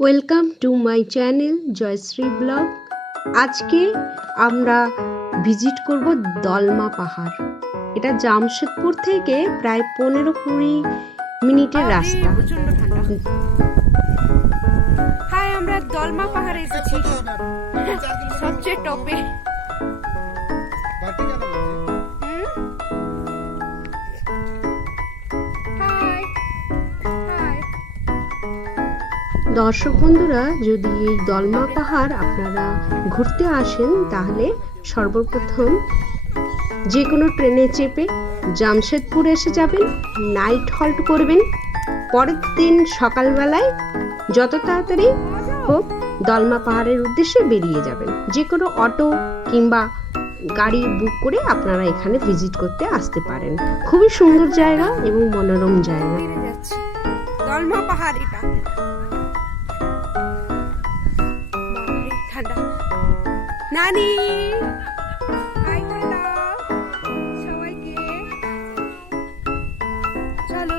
Welcome to my channel Jayashree vlog. আজকে আমরা visit করব দলমা পাহাড়। এটা জামশেদপুর থেকে প্রায় 15-20 মিনিটের রাস্তা। প্রচন্ড ঠান্ডা। হাই, আমরা দলমা পাহাড়ে এসেছি, সবচেয়ে টপে। দর্শক বন্ধুরা, যদি এই দলমা পাহাড় আপনারা ঘুরতে আসেন তাহলে সর্বপ্রথম যে কোনো ট্রেনে চেপে জামশেদপুর এসে যাবেন, নাইট হল্ট করবেন। পরের দিন সকালবেলায় যত তাড়াতাড়ি হোক দলমা পাহাড়ের উদ্দেশ্যে বেরিয়ে যাবেন। যে কোনো অটো কিংবা গাড়ি বুক করে আপনারা এখানে ভিজিট করতে আসতে পারেন। খুবই সুন্দর জায়গা এবং মনোরম জায়গা। দলমা পাহাড় এটা ঠান্ডা। নানি হাই করে দাও সবাইকে। চলো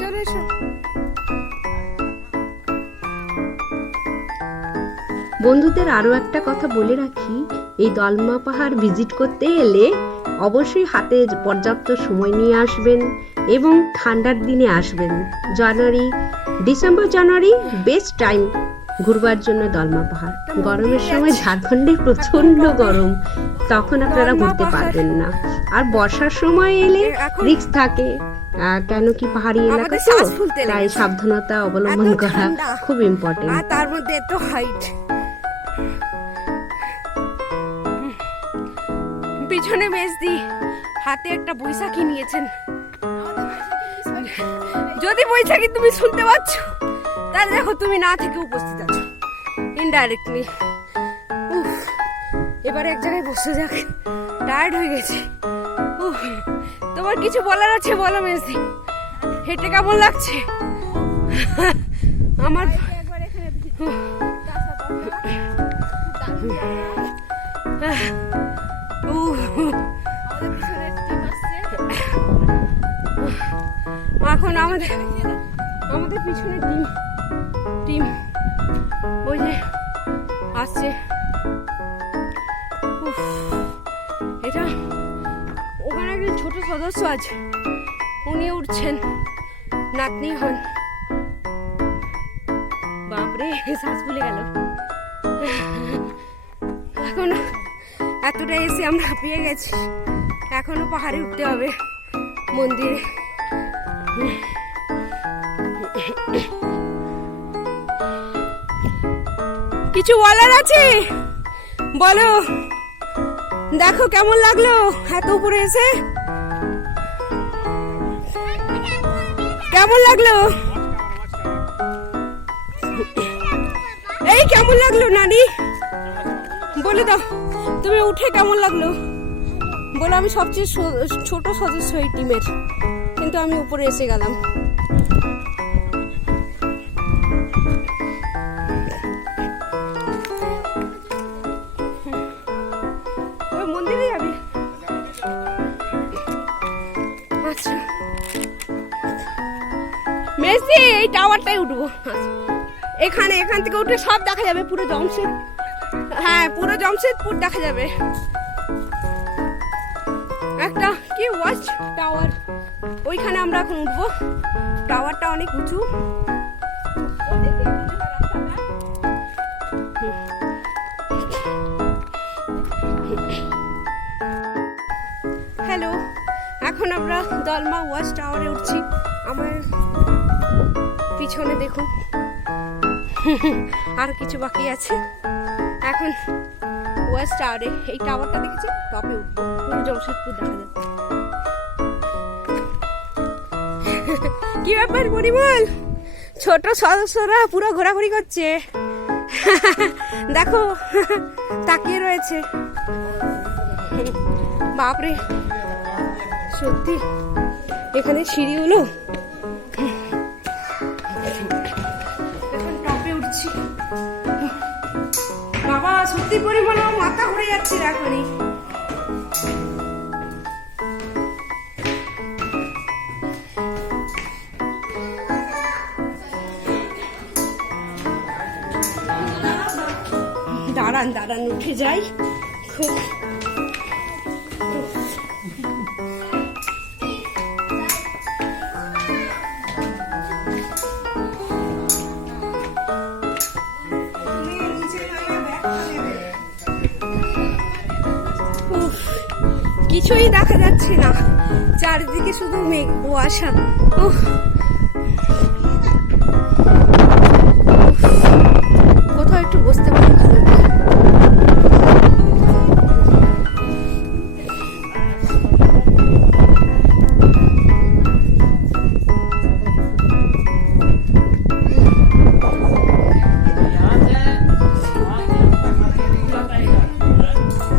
চলো এসো। বন্ধুদের আরও একটা কথা বলে রাখি, এই দলমা পাহাড় ভিজিট করতে এলে অবশ্যই হাতে পর্যাপ্ত সময় নিয়ে আসবেন এবং ঠান্ডার দিনে আসবেন। ডিসেম্বর জানুয়ারি বেস্ট টাইম ঘুরবার জন্য দলমা পাহাড়। গরমের সময় ঝাড়খণ্ডে প্রচন্ড গরম, তখন আপনারা ঘুরতে পারবেন না। আর বর্ষার সময় এলে রিস্ক থাকে, কেন কি পাহাড়ি এলাকা তো, তাই সাবধানতা অবলম্বন করা খুব ইম্পর্টেন্ট। আর তার মধ্যে এত হাইট, পিছনে মেজদি হাতে একটা বৈশাখী নিয়েছেন। যদি বৈশাখী তুমি শুনতে পাচ্ছ তাহলে দেখো তুমি না থেকে উপস্থিত আছো ইনডাইরেক্টলি। এবার এক জায়গায় বসে যাক, টায়ার্ড হয়ে গেছে। তোমার কিছু বলার আছে বলো মেজদি, হেঁটে কেমন লাগছে? আমার এখন আমাদের পিছনে টিম ওই যে আসছে। এটা ওখানে একজন ছোট সদস্য আছে, উনি উঠছেন, নাতনি হন। বাপরে, শ্বাস ফুলে গেল। এখন এতটা এসে আমরা হাঁপিয়ে গেছি, এখনো পাহাড়ে উঠতে হবে মন্দিরে। কিছু বলার আছে বলো, দেখো কেমন লাগলো এত উপরে এসে, কেমন লাগলো? এই কেমন লাগলো নানি বলে দাও, তুমি উঠে কেমন লাগলো বলো। আমি সবচেয়ে ছোট সদস্য এই টিমের, কিন্তু আমি উপরে এসে গেলাম। মন্দিরে যাবে? আচ্ছা মেসি, এই টাওয়ারটাই উঠবো। এখান থেকে উঠে সব দেখা যাবে, পুরো জমশেদ, হ্যাঁ পুরো জামশেদপুর দেখা যাবে। একটা কি ওয়াচ টাওয়ার, ওইখানে আমরা এখন উঠবো। টাওয়ারটা অনেক উঁচু। হ্যালো, এখন আমরা দলমা ওয়াচ টাওয়ারে উঠছি। আমার পিছনে দেখুন আর কিছু বাকি আছে। এখন ওয়াচ টাওয়ারে, এই টাওয়ারটা দেখেছি, টপে উঠবো, পুরো জামশেদপুর দেখা যাচ্ছে। কি ব্যাপার পরিমল, ছোট সদস্যরা পুরো ঘোরাঘুরি করছে, দেখো তাকিয়ে রয়েছে। বাপরে, সত্যি এখানে সিঁড়িগুলো। এখন টপে উঠছি। বাবা সত্যি পরিমল, মাথা ঘুরে যাচ্ছে এখনই। দাঁড়ান দাঁড়ান উঠে যাই। খুব উফ, কিছুই দেখা যাচ্ছে না, চারিদিকে শুধু মেঘ কুয়াশা। উফ, কোথাও একটু বসতে পারলে ভালো হতো।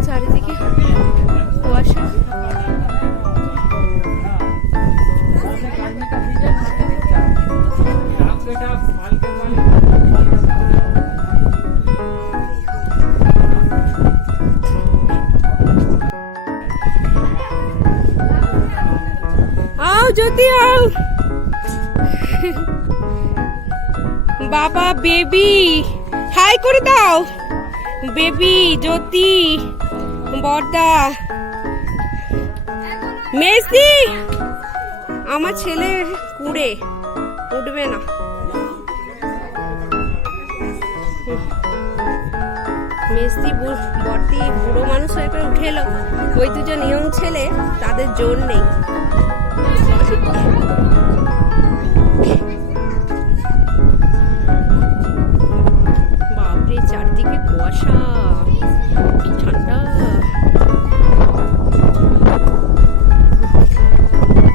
চারিদিকে কুয়াশা। আও জ্যোতি আও। বাবা বেবি হাই করে দাও। বেবি জ্যোতি বর্দা মেজদি, আমার ছেলে কুড়ে উঠবে না। মেজদি বর্দি বুড়ো মানুষ হয়ে করে উঠে এলো, ওই দুজন ইয়ং ছেলে তাদের জোর নেই। বাপরে চারদিকে কুয়াশা, কি ঠান্ডা।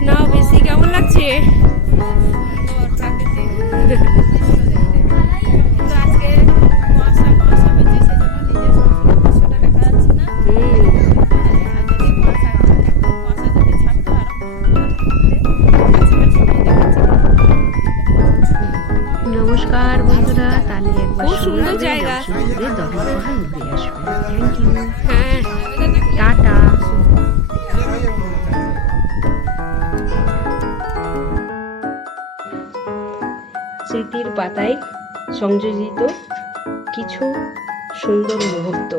না বেশি কেমন লাগছে? নমস্কার বন্ধুরা, তাহলে একবার খুব সুন্দর জায়গা। দলমা পাহাড় ঘুরে আসবেন। থ্যাংক ইউ, হ্যাঁ টাটা। স্মৃতির পাতায় সংযোজিত কিছু সুন্দর মুহূর্ত।